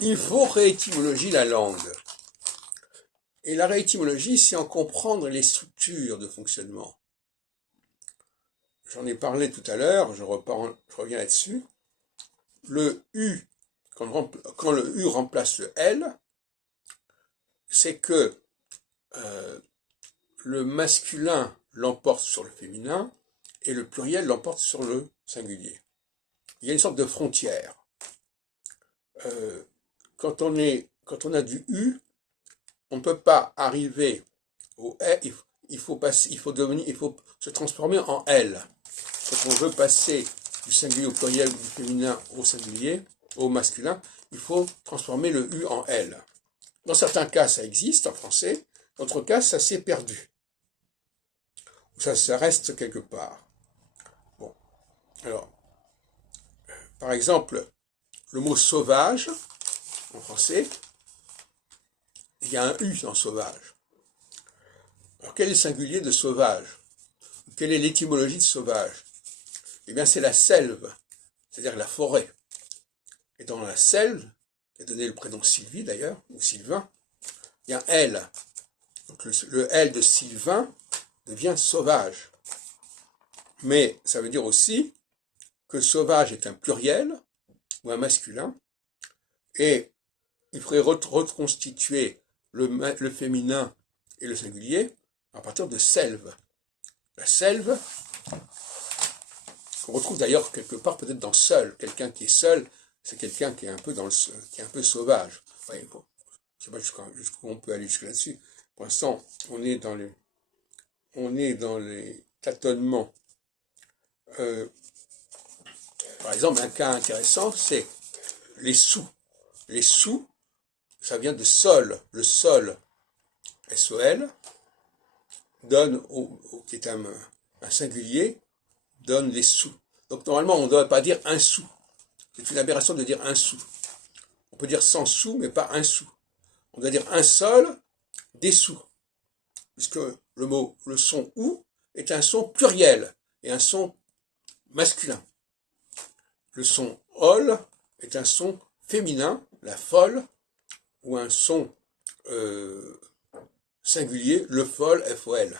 Il faut réétymologie la langue. Et la réétymologie, c'est en comprendre les structures de fonctionnement. J'en ai parlé tout à l'heure, je reviens là-dessus. Le U, quand le U remplace le L, c'est que le masculin l'emporte sur le féminin et le pluriel l'emporte sur le singulier. Il y a une sorte de frontière. Quand on a du U, on ne peut pas arriver au L, il faut se transformer en L. Quand on veut passer du singulier au pluriel ou du féminin au singulier, au masculin, il faut transformer le U en L. Dans certains cas, ça existe en français, dans d'autres cas, ça s'est perdu. Ça reste quelque part. Bon, alors, par exemple, le mot sauvage, en français, il y a un U dans sauvage. Alors, quel est le singulier de sauvage? Quelle est l'étymologie de sauvage? Eh bien, c'est la selve, c'est-à-dire la forêt. Et dans la selve, qui a donné le prénom Sylvie d'ailleurs, ou Sylvain, il y a un L. Donc le L de Sylvain devient sauvage. Mais ça veut dire aussi que sauvage est un pluriel, ou un masculin, et il faudrait reconstituer le féminin et le singulier à partir de selve. La selve, qu'on retrouve d'ailleurs quelque part peut-être dans seul. Quelqu'un qui est seul, c'est quelqu'un qui est un peu qui est un peu sauvage. Ouais, bon, je ne sais pas jusqu'où on peut aller jusque là-dessus. Pour l'instant, on est dans les tâtonnements. Par exemple, un cas intéressant, c'est les sous. Les sous, ça vient de sol. Le sol, S-O-L, donne, qui est un singulier, donne les sous. Donc normalement, on ne doit pas dire un sou. C'est une aberration de dire un sou. On peut dire 100 sous, mais pas un sou. On doit dire un sol, des sous. Puisque le son ou est un son pluriel et un son masculin. Le son ol est un son féminin, la folle, ou un son singulier, le fol, F-O-L.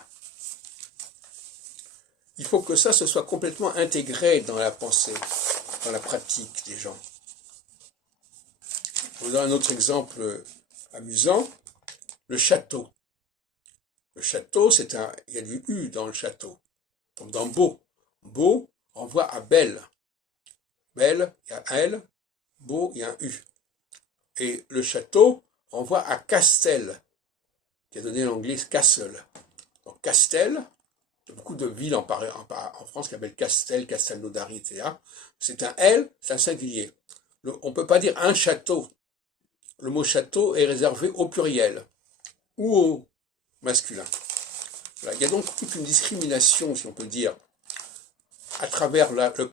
Il faut que ça se soit complètement intégré dans la pensée, dans la pratique des gens. Je vous donne un autre exemple amusant, le château. Le château, il y a du U dans le château. Donc dans beau, beau renvoie à belle. Belle, il y a un L, beau, il y a un U. Et le château renvoie à castel, qui a donné l'anglais castle. Donc castel, il y a beaucoup de villes en France qui appellent Castel, Castelnaudary, etc. C'est un L, c'est un singulier. On ne peut pas dire un château. Le mot château est réservé au pluriel ou au masculin. Voilà. Il y a donc toute une discrimination, si on peut dire, à travers le